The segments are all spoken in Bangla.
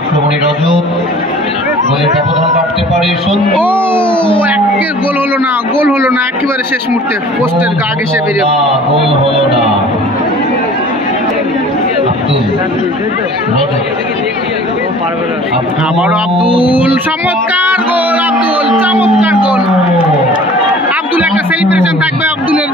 আক্রমণে রজত গোলের ব্যবধান বাড়তে পারে। ও একের গোল হলো না একেবারে শেষ মুহূর্তে পোস্টের গা ঘেঁষে বেরিয়ে গোল হলো না। আব্দুল রজত আবারও আব্দুল চমৎকার গোল আব্দুল একটা সেলিব্রেশন থাকবে আব্দুলের।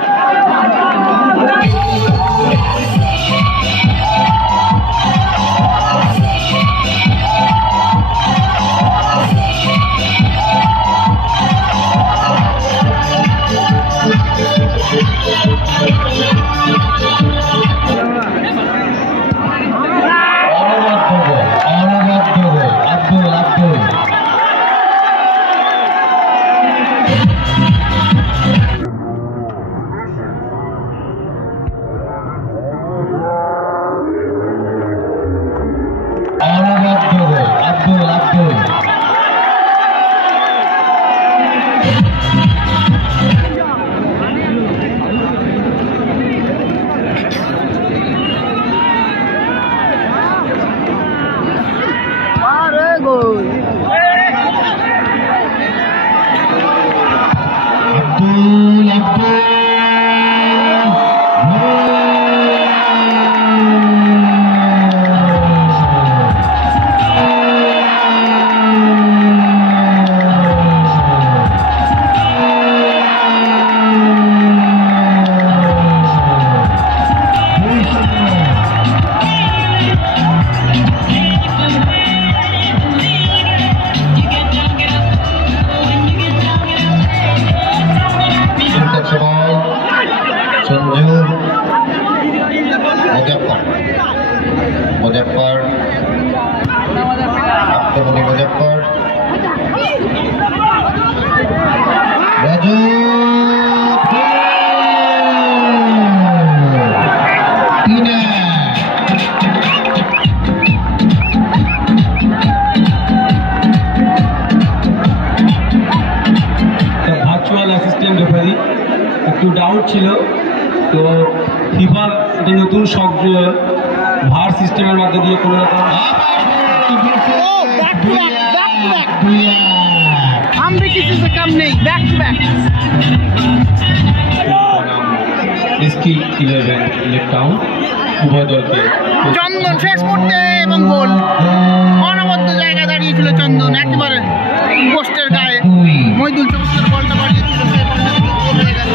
একটু ডাউট ছিল, তো ফিফার এটা নতুন সফটওয়্যার ভার সিস্টেমের মধ্যে দিয়ে কোনো রকম উভয় দলকে চন্দন শেষ করতে এবং গোল অনবদ্য জায়গায় দাঁড়িয়েছিল চন্দন একেবারে পোস্টের গায়ে। মইদুল চমৎকার বলটা বাড়িয়েছিল, সেই বলটা গোল হয়ে গেল।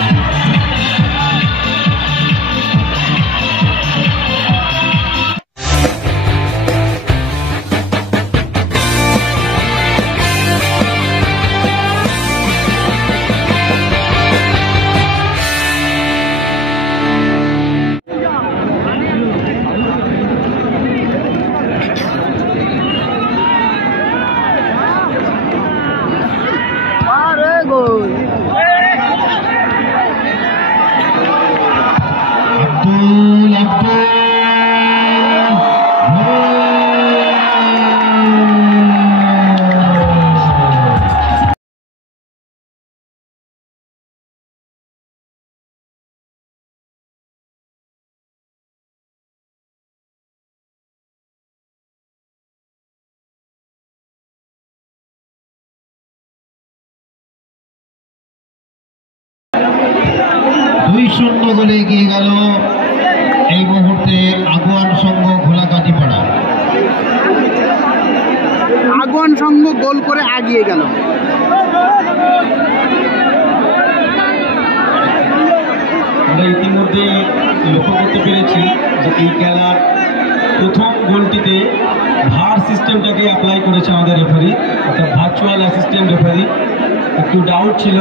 শূন্য গোলে এগিয়ে গেল এই মুহূর্তে আগুয়ান সংঘ ঘোলাকাটিপাড়া। আগুয়ান সংঘ গোল করে এগিয়ে গেল। আমরা ইতিমধ্যেই লক্ষ্য করতে পেরেছি যে এই খেলার প্রথম গোলটিতে ভার সিস্টেমটাকে অ্যাপ্লাই করেছে আমাদের রেফারি, অর্থাৎ ভার্চুয়াল অ্যাসিস্ট্যান্ট রেফারি। একটু ডাউট ছিল,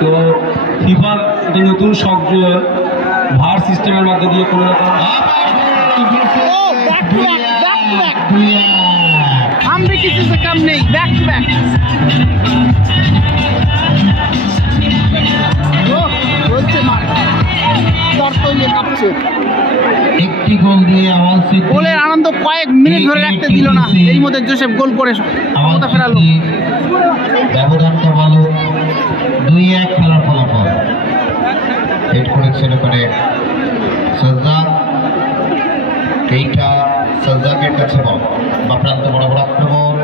তো ফিফার এটা নতুন সফটওয়্যার ভার সিস্টেমের মধ্যে দিয়ে কোনো রকম একটি গোল দিয়ে গোলের আনন্দ কয়েক মিনিট ধরে রাখতে দিল না, এর মধ্যে জোসেফ গোল করে ক্ষমতা ফেরালো। ব্যবধানটা ভালো, 2-1 খেলার ফলাফল। হেড করেছেন ওখানে সাজ্জাদ, এইটা সাজ্জাকের কাছে বল বা প্রান্ত বরাবর আক্রমণ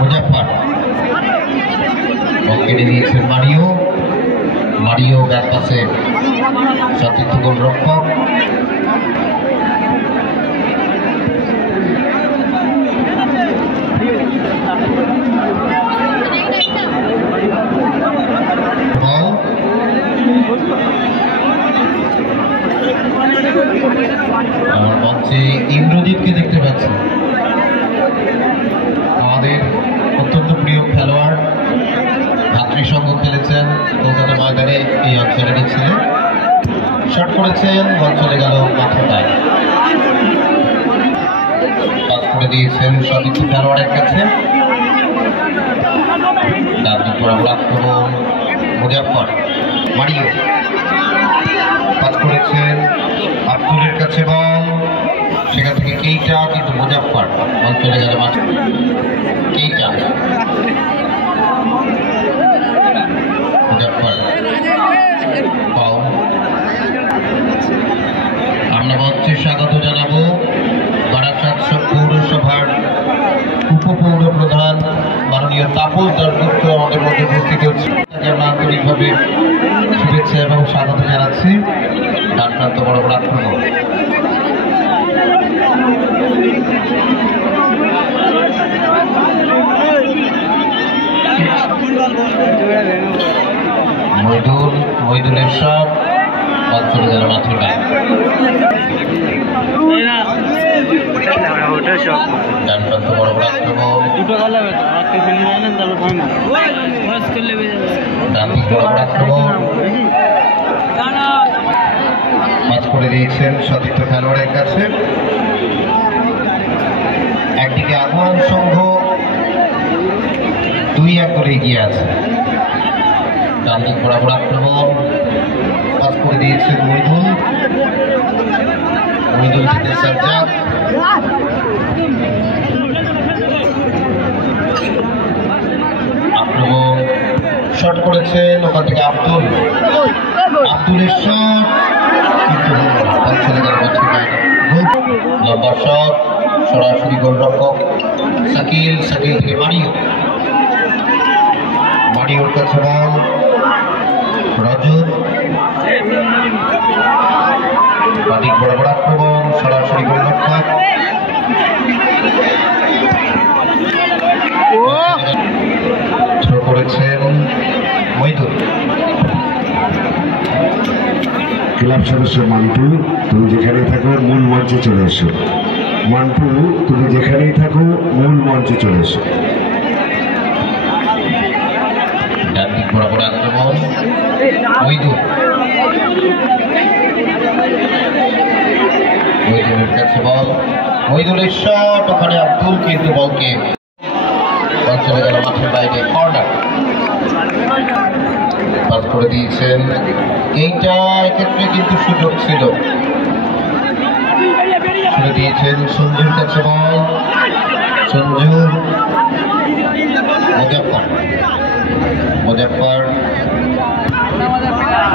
মুজাফফর বল কেটে দিয়েছেন মারিও ব্যাক পাসে সতীর্থ গোলরক্ষক আমার মঞ্চে ইন্দ্রজিৎকে দেখতে পাচ্ছি, আমাদের অত্যন্ত প্রিয় খেলোয়াড়, ভাতৃসঙ্গ খেলেছেন কলকাতা ময়দানে এই অঞ্চলেরই ছিলেন। শট করেছেন, বল চলে গেল মাথায়, পাস করে দিয়েছেন সতীর্থ খেলোয়াড়ের কাছে। বরাবর আক্রমণ মুজাফফর মারিও পাস করেছেন আব্দুলের কাছে বল, সেখান থেকে কেইটা, কিন্তু মুজাফফর বল চলে গেল মাঠে। কেইটা মুজাফফর পাউল। আমরা মঞ্চে স্বাগত জানাবো বারাসাত পৌরসভার উপপৌর প্রধান মাননীয় তাপস দাশগুপ্ত আমাদের মধ্যে উপস্থিত হচ্ছে। আমরা আন্তরিকভাবে শুভেচ্ছা এবং স্বাগত জানাচ্ছি। ডান প্রান্ত বরাবর আক্রমণ মইদুলের শট, বল চলে গেল মাথায়। ডান প্রান্ত বরাবর আক্রমণ ডান দিক বরাবর আক্রমণ পাস করে দিয়েছেন সতীর্থ খেলোয়াড়ের কাছে। একদিকে আগুয়ান সংঘ 2-1 করে এগিয়ে আছে। ডান দিক বরাবর আক্রমণ পাস করে দিয়েছেন মইদুল থেকে সাজ্জাদ। আক্রমণ শট করেছেন ওখান থেকে আব্দুলের শট, কিন্তু চলে গেল লম্বা শট, সরাসরি গোলরক্ষক শাকিল থেকে মারিওর কাছে বল রজত, বাদিক বরাবর আক্রমণ সরাসরি গোলরক্ষক থ্রো করেছেন মইদুল। ক্লাব সদস্য মান্টু, তুমি যেখানেই থাকো মূল মঞ্চে চলে এসো। মান্টু, তুমি যেখানেই থাকো মূল মঞ্চে চলে এসো। ডান দিক বরাবর আক্রমণ মইদুলের কাছে বল, মইদুলের শট, ওখানে আব্দুল, কিন্তু বলকে বল চলে গেল মাঠের বাইরে। কর্নার পাস করে দিয়েছেন এইটা, এক্ষেত্রে কিন্তু সুযোগ ছিল, ছুড়ে দিয়েছেন সঞ্জুর কাছে বল, সঞ্জু মুজাফফর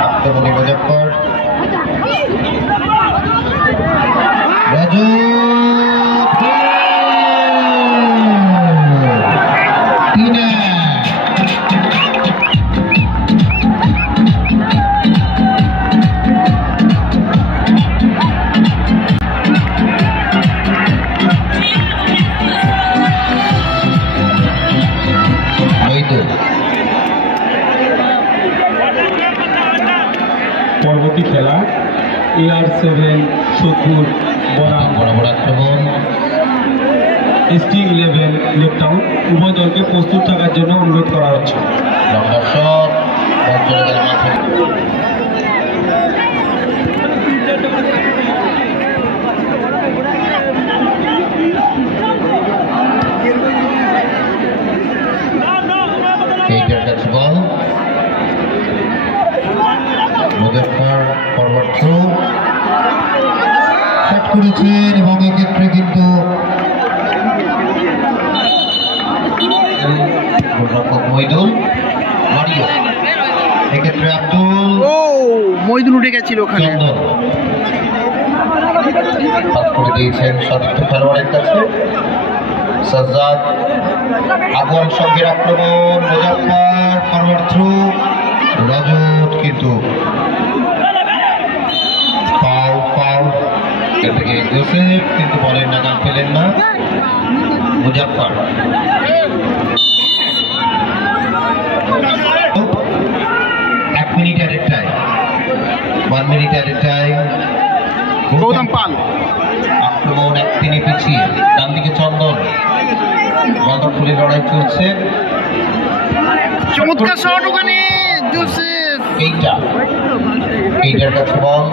আক্রমণী মুজাফফর রাজু পরবর্তী খেলা AR7 সোদপুর বরাবর আক্রমণ ST11 লেফটাউন, উভয় দলকে প্রস্তুত থাকার জন্য অনুরোধ করা হচ্ছে। লম্বা শট, বল চলে গেল মাথায়। এইটার কাছে বল, মুজাফফর ফরওয়ার্ড থ্রো শট করেছেন, এবং এক্ষেত্রে কিন্তু গোলরক্ষক মইদুল মারিও, এক্ষেত্রে আব্দুল মইদুল উঠে গেছিল ওখানে। চন্দন পাস করে দিয়েছেন সতীর্থ খেলোয়াড়ের কাছে। সাজ্জাদ, আগুয়ান সঙ্গের আক্রমণ, মুজাফফর ফরওয়ার্ড থ্রু, রজত কিন্তু ফাউল থেকে জোসেফ কিন্তু বলের নাগাল পেলেন না। Muzaffar 1 minute at a time, 1 minute at a time. Gautam Pal আক্রমণ তিনি পিছিয়ে, ডান দিকে চন্দন, মাধবপুরে লড়াই চলছে। চমৎকার শট ওখানে জোসেফ, এইটার কাছে বল,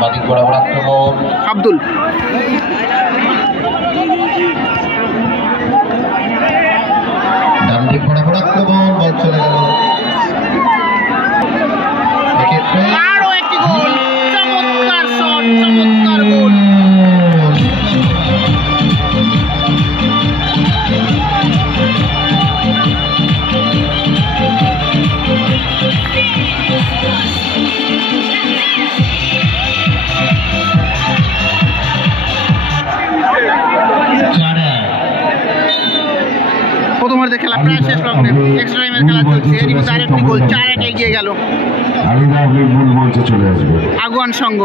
বাদিক বরাবর আক্রমণ আব্দুল, ডান দিক বরাবর আক্রমণ, বল চলে গেল। এক্ষেত্রে আরো একটি গোল, চমৎকার শট, চমৎকার গোল। প্রথমার্ধের খেলা প্রায় শেষ লগ্নে, এক্সট্রা টাইমের খেলা চলছে, এরই মধ্যে আরেকটি গোল, 4-1 এগিয়ে গেল আলিদা আপনি মূল মঞ্চে চলে আসবে। আগুয়ান সংঘ।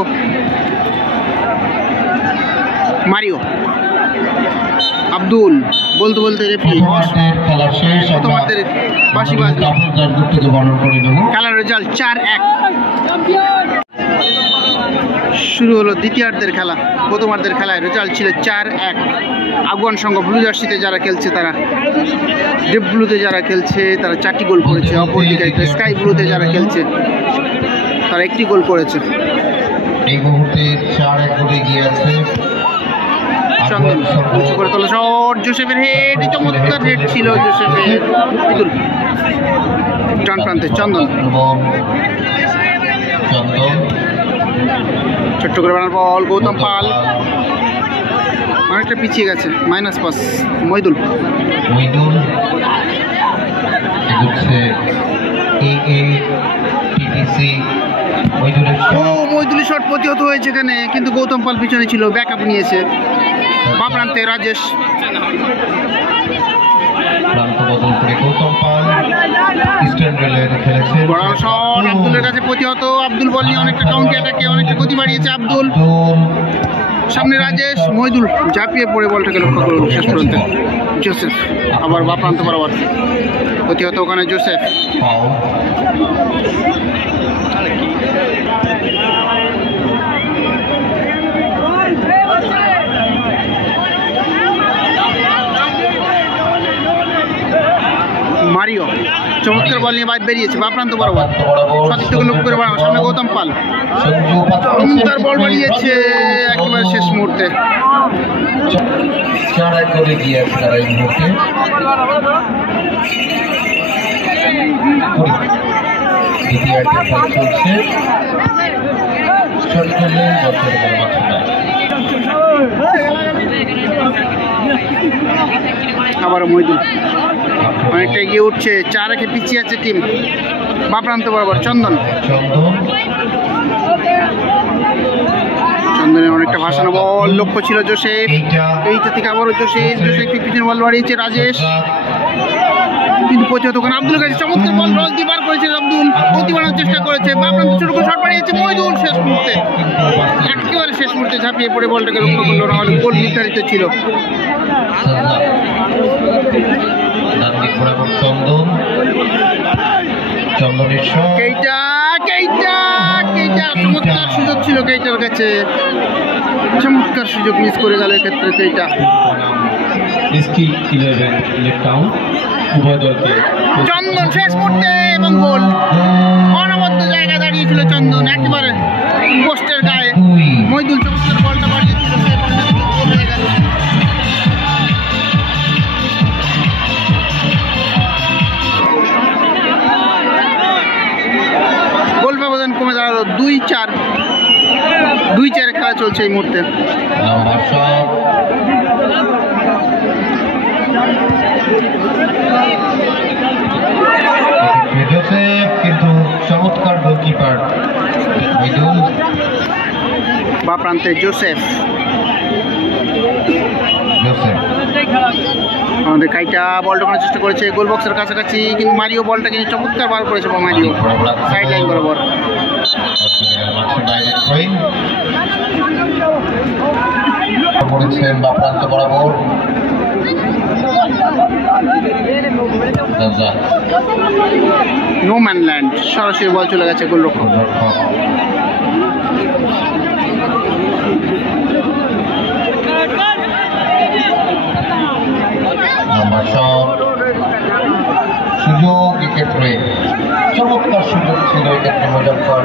মারিও, আব্দুল, বলতে বলতে রেফারি খেলা শেষ। প্রথমার্ধের বাঁশি বাজলো, থেকে বর্ণন করে দেবো। খেলার রেজাল্ট 4-1। শুরু হলো দ্বিতীয়ার্ধের খেলা। প্রথমার্ধের খেলায় রেজাল্ট ছিল 4-1। আগুয়ান সংঘ ব্লু জার্সিতে যারা খেলছে, তারা ডিপ ব্লুতে যারা খেলছে তারা 4টি গোল করেছে। অপরদিকে স্কাই ব্লুতে যারা খেলছে তারা 1টি গোল করেছে। এই মুহূর্তে 4-1 গোলে এগিয়ে আছে চন্দন, উঁচু করে তোলা শট, জোসেফের হেড, চমৎকার হেড ছিল জোসেফের। ইদুল ডান প্রান্তে চন্দন, ছোট্ট করে বানার বল, গৌতম পাল অনেকটা পিছিয়ে গেছে, মাইনাস পাস। মইদুল, মইদুলের শট প্রতিহত হয়েছে এখানে, কিন্তু গৌতম পাল পিছনে ছিল, ব্যাকআপ নিয়েছে। বা প্রান্তে রাজেশ, প্রান্ত বদল করে গৌতম পাল ইস্টার্ন রেলওয়েতে খেলেছেন। বড় শট আব্দুলের কাছে প্রতিহত, আব্দুল বল নিয়ে অনেকটা কাউন্টার অ্যাটাকে অনেকটা গতি বাড়িয়েছে আব্দুল। সামনে রাজেশ, মইদুল ঝাঁপিয়ে পড়ে বলটাকে লক্ষ্য করুন শেষ পর্যন্ত জোসেফ, আবার বা প্রান্ত বরাবর প্রতিহত ওখানে জোসেফ। মারিও চমৎকার বল নিয়ে বাইরে বেরিয়েছে, বা প্রান্ত বরাবর সতীর্থকে লক্ষ্য করে বাড়ানো, সামনে গৌতম পাল চমৎকার বল বাড়িয়েছে একেবারে শেষ মুহূর্তে। 4-1 গোলে এগিয়ে আছে তারা এই মুহূর্তে। দ্বিতীয়ার্ধের খেলা চলছে। আবারও মইদুল অনেকটা এগিয়ে উঠছে, 4-1 পিছিয়ে আছে টিম। বা প্রান্ত বরাবর চন্দন, চন্দনের অনেকটা ভাসানো বল, লক্ষ্য ছিল জোসেফ, এইটা থেকে আবারও জোসেফ, জোসেফ পিছনে বল বাড়িয়েছে রাজেশ, কিন্তু প্রতিহত ওখানে আব্দুলের কাছে চমৎকার বল, রল দিয়ে বার করেছে আব্দুল, গতি বাড়ানোর চেষ্টা করেছে, বা প্রান্ত ছোট করে শট বাড়িয়েছে মইদুল, শেষ মুহূর্তে একেবারে শেষ মুহূর্তে ঝাঁপিয়ে পড়ে বলটাকে লক্ষ্য করলো, নাহলে গোল নির্ধারিত ছিল। চমৎকার সুযোগ ছিল কেইটার কাছে, চমৎকার সুযোগ মিস করে গেল এক্ষেত্রে কেইটা। চন্দন শেষ মুহূর্তে এবং গোল, অনবদ্য জায়গায় দাঁড়িয়েছিল চন্দন, একেবারে পোস্টের গায়ে মইদুল চমৎকার বলটা বাড়িয়েছিল, সেই বলটা গোল হয়ে গেল। গোল ব্যবধান কমে দাঁড়ালো 2-4, 2-4 খেলা চলছে এই মুহূর্তে। কিন্তু চমৎকার গোলকিপার বা বা প্রান্তে জোসেফ। আমাদের কাইটা বলটা করার চেষ্টা করেছে গোল বক্সের কাছাকাছি, কিন্তু মারিও বলটা কিন্তু চমৎকার বার করেছে মারিও সাইড লাইন বরাবর। করেছেন বা প্রান্ত বরাবর নো ম্যান ল্যান্ড, সরাসরি বল চলে গেছে গোলরক্ষক। সুযোগ এক্ষেত্রে চমৎকার সুযোগ ছিল এক্ষেত্রে মুজফ্ফর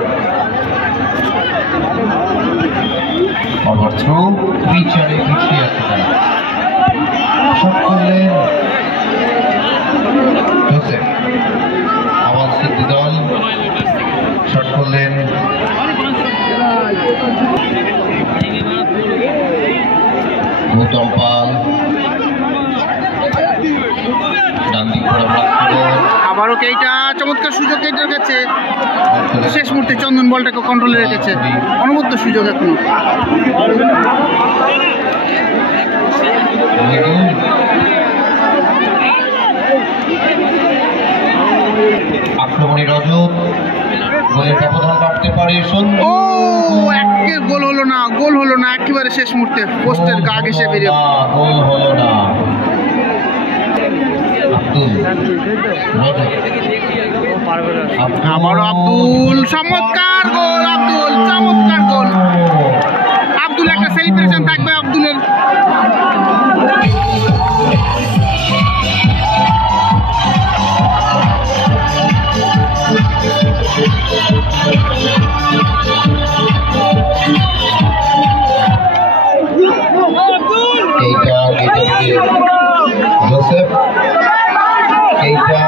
থ্রু পিছনে পিছিয়ে আছে তারা শট করলেন জোসেফ। আওয়াজ সিদ্ধি দল শট করলেন গৌতম পাল, ডান দিক আবারও কেইটা চমৎকার সুযোগ কেইটার কাছে, শেষ মুহূর্তে চন্দন বলটাকে কন্ট্রোলে রেখেছে। অনবদ্য সুযোগ এখনো। আক্রমণী রজত, গোলের ব্যবধান বাড়তে পারে। ও একে গোল হলো না, গোল হলো না, একেবারে শেষ মুহূর্তে পোস্টের গা ঘেঁষে বেরিয়ে গোল হলো না। আবারও আব্দুল, চমৎকার গোল আব্দুল, চমৎকার গোল আব্দুল। একটা সেলিব্রেশন থাকবে আব্দুলের। জোসেফ এইটা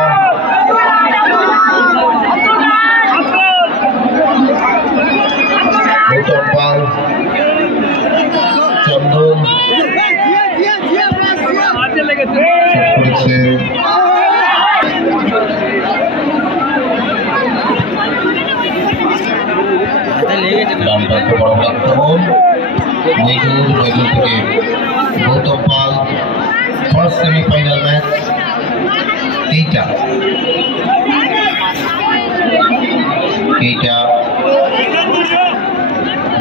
গৌতম পাল, চন্দন করেছে। ডান প্রান্তে বড় আক্রমণ মইদুল থেকে গৌতম পাল। ফার্স্ট সেমিফাইনাল ম্যাচ এইটা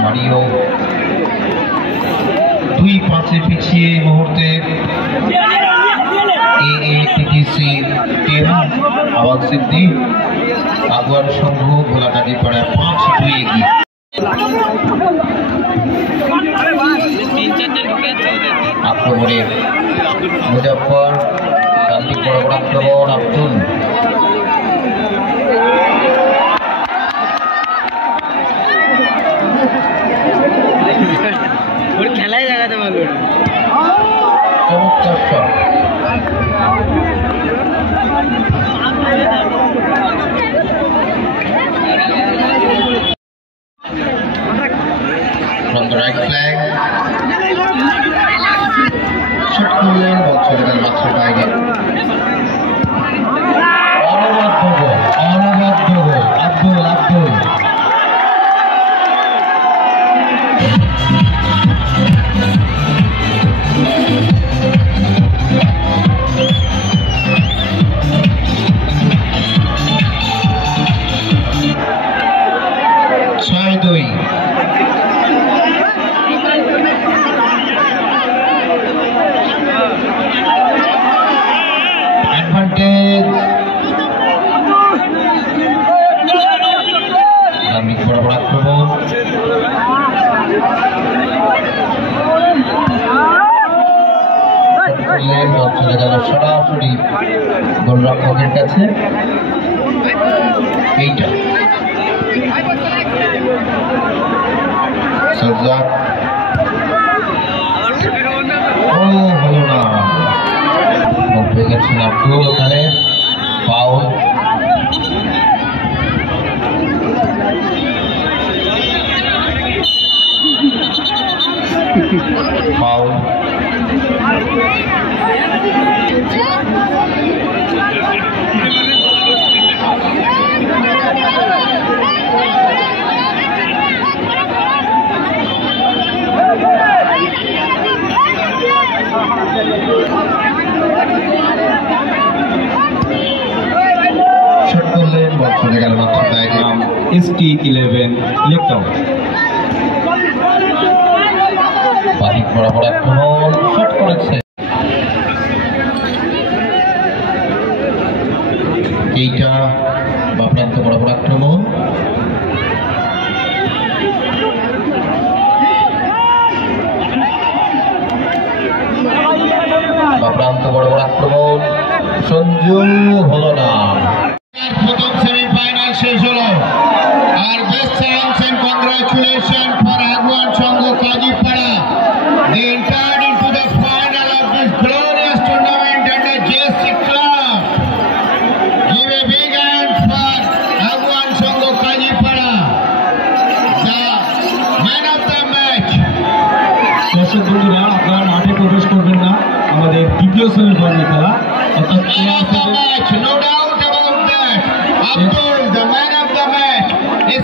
মারিও 2-5 পিছিয়ে এই মুহূর্তে AATTC টিম। আওয়াজ সিদ্ধি, আগুয়ার সংঘ ভোলাকাটি পাড়া 5-2 এগিয়ে। আক্রমণে মুজফ্ফর, ডান দিক বরাবর আক্রমণ আব্দুল। খেলাই দেখাতে পারলো না। চমৎকার shot. From the right flag, shot করলেন, বল চলে গেল মাঠের বাইরে। অনবদ্য গোল, আব্দুল আব্দুল। চলে গেল সরাসরি গোলরক্ষকের কাছে। এইটা সাজ্জাদ, ও হলো না, পেয়ে গেছেন আব্দুল। ওখানে ফাউল। ফাউল শট করলেন, বল চলে গেল মাত্র ডায়াগ্রাম। ST11 leg out. বাদিক বরাবর আক্রমণ, শট করেছে। এইটা বা প্রান্ত বরাবর আক্রমণ, বা প্রান্ত বরাবর আক্রমণ, সঞ্জু হলো না। প্রথম সেমিফাইনাল শেষ হলো, আর best chance and congratulation for Aguyan Sangha Kazipara. They entered into the final of this glorious tournament under JSC Club. Give a big hand for Aguan Sangho Kajipada, the man of the match. দর্শক বন্ধুরা, আপনারা মাঠে প্রবেশ করবেন না, আমাদের দ্বিতীয় সেমিফাইনাল খেলা অর্থাৎ Man of the match, no doubt about that. Abdul